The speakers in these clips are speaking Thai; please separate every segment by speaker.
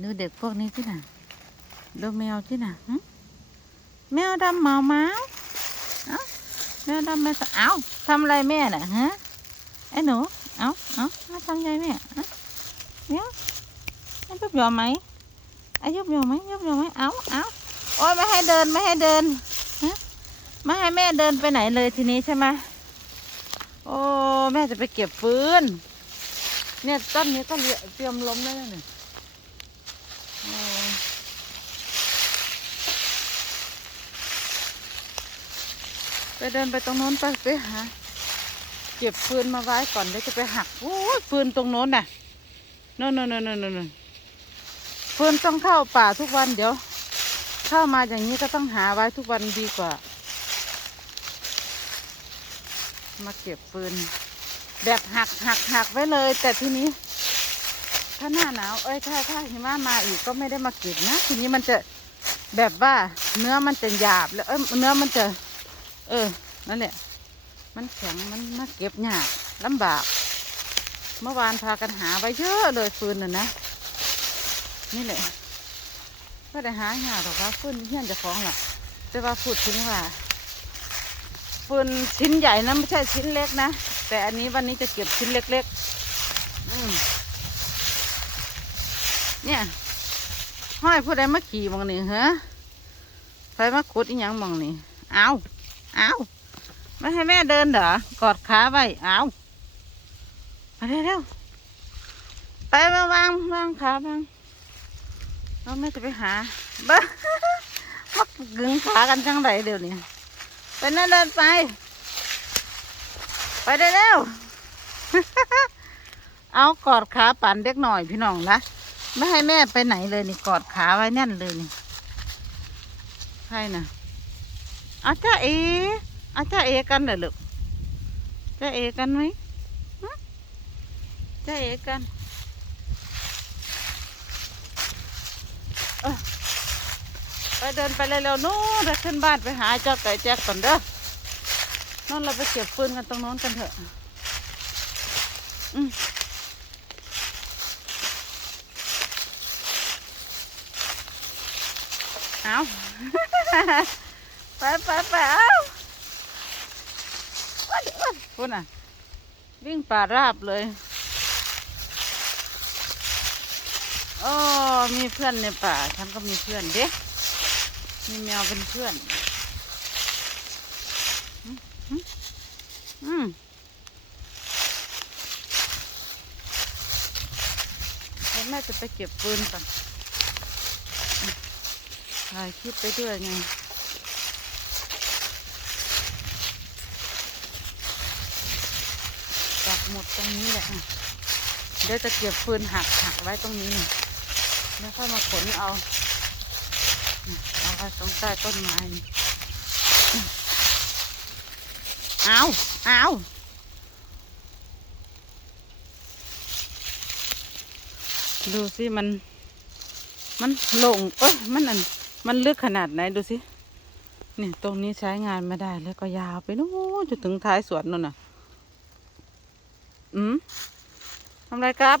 Speaker 1: ดูเด็กพวกนี้ที่น่ะดูแมวที่น่ะหึแมวดำเมาเมาแมวดำแมวสเอ้าทำอะไรแม่น่ะฮะไอ้หนูเอ้าเอ้ามาทำไงแม่เนี่ยไอ้ยุบยอมไหมไอ้ยุบยอมไหมยุบยอมไหมเอ้าเอ้าโอ้ยไม่ให้เดินไม่ให้เดินฮะไม่ให้แม่เดินไปไหนเลยทีนี้ใช่ไหมโอ้แม่จะไปเก็บฟืนเนี่ยต้นนี้ก็เรียเตรียมล้มแล้วเนี่ย ไปเดินไปตรงโน้นไปไปหาเก็บฟืนมาไว้ก่อนเดี๋ยวจะไปหักโอ้ยฟืนตรงโน้นน่ะโน่นโน่นโน่นโน่นโน่นฟืนต้องเข้าป่าทุกวันเดี๋ยวเข้ามาอย่างนี้ก็ต้องหาไว้ทุกวันดีกว่า มาเก็บฟืนแบบหักหักหักไว้เลย แต่ทีนี้ ถ้าหน้าหนาวเอ้ยถ้าถ้าหิมะมาอีกก็ไม่ได้มาเก็บนะทีนี้มันจะแบบว่าเนื้อมันจะหยาบแล้วเอ้ยเนื้อมันจะ เออนั่นแหละมันแข็งมันมาเก็บยากลำบาก เมื่อวานพากันหาไว้เยอะเลยฟืนน่ะนะนี่แหละก็ได้หายาหรอกว่าฟืนเฮี้ยนจะของหรอกแต่ว่าพูดถึงว่าฟืนชิ้นใหญ่นะไม่ใช่ชิ้นเล็กนะแต่อันนี้วันนี้จะเก็บชิ้นเล็ก ๆ อืม เนี่ยห้อยผู้ใดมาขี่มองนี่เหรอใครมาขุดอีหยังมองนี่เอาเอาไม่ให้แม่เดินเหรอกอดขาไว้เอาไปเร็วไปมาวางวางขาบ้างเราแม่จะไปหาบ้ามักกึงขากันจังไรเดี๋ยวนี้ไปนั่นเดินไป ไปได้แล้ว เอากอดขาปั่นเด็กหน่อยพี่น้องนะ ไม่ให้แม่ไปไหนเลยนี่กอดขาไว้แน่นเลยนี่ใช่นะอาจ้าเอเอาจ้าเอกันเหรอลูกจ้าเอกันไหมฮะจ้าเอกันไปเดินไปเร็วๆนู้นไปขึ้นบ้านไปหาเจ้าไก่แจ๊กก่อนเด้อนั่นเราไปเก็บฟืนกันตรงโน้นกันเถอะ อืม เอาไปไปไปเอาวัดวัดคุณอะ วิ่งป่าราบเลยโอ้มีเพื่อนในป่า ฉันก็มีเพื่อนเด้มีแมวเป็นเพื่อน อืมเดี๋ยวแม่จะไปเก็บปืนก่อนอืม ถ่ายคลิปไปด้วยไงปักหมดตรงนี้แหละเดี๋ยวจะเก็บฟืนหักหักไว้ตรงนี้แล้วค่อยมาขนเอาเอาไว้ตรงใต้ต้นไม้เอาเอาดูสิมัน มันโลงเอ้ย มันอัน มันลึกขนาดไหนดูสินี่ตรงนี้ใช้งานไม่ได้แล้วก็ยาวไปนู้นจนถึงท้ายสวนนู่นน่ะ อืมทำไรครับ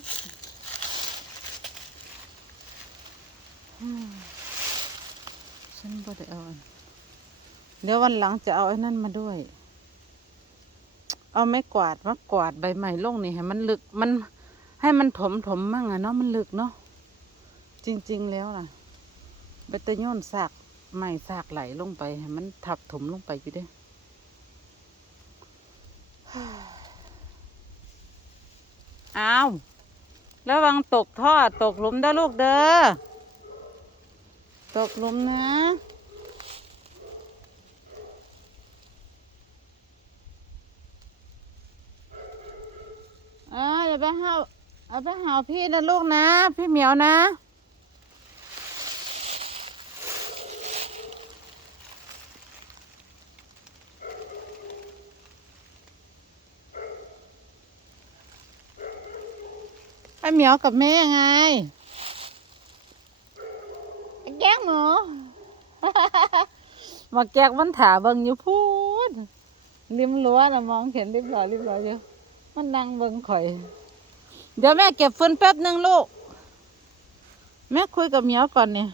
Speaker 1: ฉันบ่ได้เอาเดี๋ยววันหลังจะเอาไอ้นั่นมาด้วย เอาไม้กวาดมากวาดใบไม้ลงนี่ให้มันลึกมันให้มันถมถมมั่งอะเนาะมันลึกเนาะจริง ๆ แล้วน่ะ ใบตะโยนสากไม้สากไหลลงไปให้มันทับถมลงไปอยู่เด้อ้าวระวังตกท่อตกหลุมเด้อลูกเด้อ ตกหลุมนะ เอออย่าไปหาเอาไปหาพี่นะลูกนะ พี่เหมียวนะ ไอเหมียวกับแม่ไงไงแก้งหนูมาแกกมันถาเบิงอยู่พูดริมรั้วนะมองเห็นริมหล่อริมหล่ออยู่มันนั่งเบิงข่อย เดี๋ยวแม่เก็บฟืนแป๊บหนึ่งลูกแแม่คุยกับเหมียวก่อนเนี่ย